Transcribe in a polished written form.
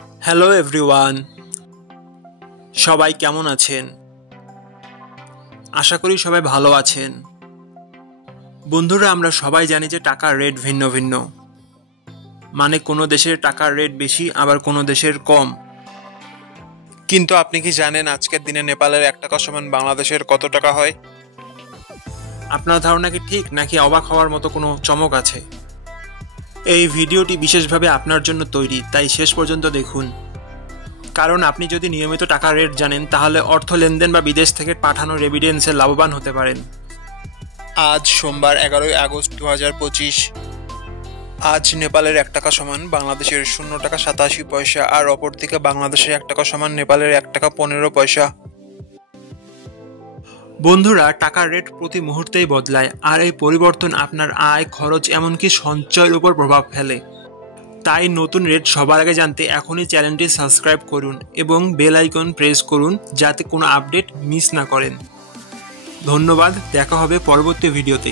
Hello everyone, সবাই কেমন আছেন? আশা করি সবাই ভালো আছেন। বন্ধুরা, আমরা সবাই জানি যে টাকার রেট ভিন্ন ভিন্ন। মানে কোনো দেশের টাকার রেট বেশি, আবার কোনো দেশের কম। কিন্তু আপনি কি জানেন আজকের দিনে নেপালের 1 টাকা সমান বাংলাদেশের কত টাকা হয়? আপনার ধারণা কি ঠিক, নাকি অবাক হওয়ার মতো কোনো চমক আছে? এই ভিডিওটি বিশেষভাবে আপনার জন্য তৈরি, তাই শেষ পর্যন্ত দেখুন। কারণ আপনি যদি নিয়মিত টাকার রেট জানেন, তাহলে অর্থ লেনদেন বা বিদেশ থেকে পাঠানো রেমিটেন্সে লাভবান হতে পারেন। আজ সোমবার 11ই আগস্ট 2025। আজ নেপালের 1 টাকা সমান বাংলাদেশের 0 টাকা 87 পয়সা, আর অপরদিকে বাংলাদেশের 1 টাকা সমান নেপালের 1 টাকা 15 পয়সা। বন্ধুরা, টাকার রেট প্রতি মুহূর্তেই বদলায়, আর এই পরিবর্তন আপনার আয়, খরচ, এমনকি সঞ্চয়ের উপর প্রভাব ফেলে। তাই নতুন রেট সবার আগে জানতে এখনই চ্যানেলটি সাবস্ক্রাইব করুন এবং বেল আইকন প্রেস করুন, যাতে কোনো আপডেট মিস না করেন। ধন্যবাদ, দেখা হবে পরবর্তী ভিডিওতে।